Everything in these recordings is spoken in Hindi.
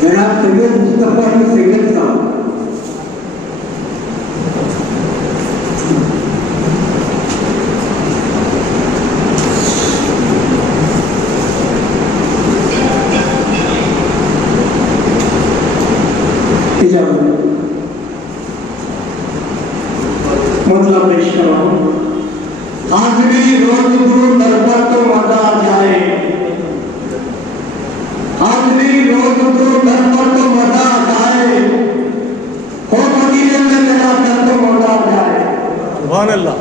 जनाब सैयद मुस्तफा अली सैयद साहब मतलब पेश कराऊं। आखिरी रोज गुरु दर पर तो मजा आ जाए, आखिरी रोज गुरु दर पर तो मजा आ जाए, हो मदीने में मेरा दर तो मजा आ जाए। सुभान अल्लाह।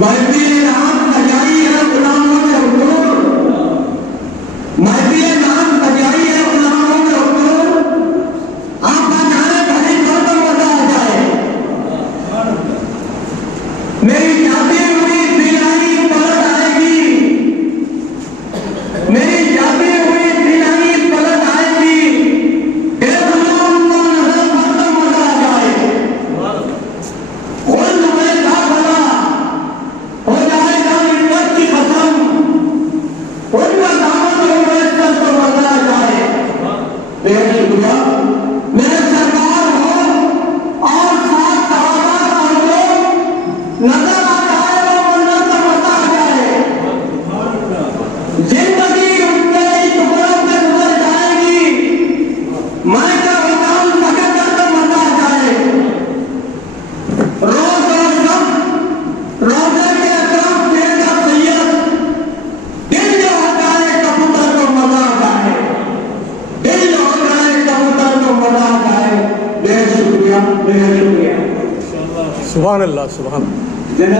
महफिल नाम सजाई है गुलामों ने हुजूर, महफिल नाम सजाई है गुलामों ने हुजूर, आप जाने भले तो मजा आ जाए। मेरी जाती हुई दिलानी पलट आएगी, मेरी जाती हुई दिलानी पलट आएगी, एक नाम को नजर पर तो मजा आ जाए। खुद में था भला हो जाएगा इज्जत की कसम, उनका दामन हो इज्जत तो मजा आ जाए। बेहद शुक्रिया। मेरे सरकार हो और साथ सहाबा का हुजूर नजर आ जाए, वो मंजर तो मजा आ जाए। जिंदगी उनके टुकड़ों से गुजर जाएगी, मैं क्या हुकाम सकेगा तो मजा आ जाए। रोज और सब रोजे के अतराफ देगा सैयद, दिल जो हो जाए कबूतर को मजा आ जाए, दिल जो हो जाए कबूतर को मजा आ जाए। बेहद शुक्रिया, बेहद शुक्रिया। सुभान अल्लाह, सुभान अल्लाह।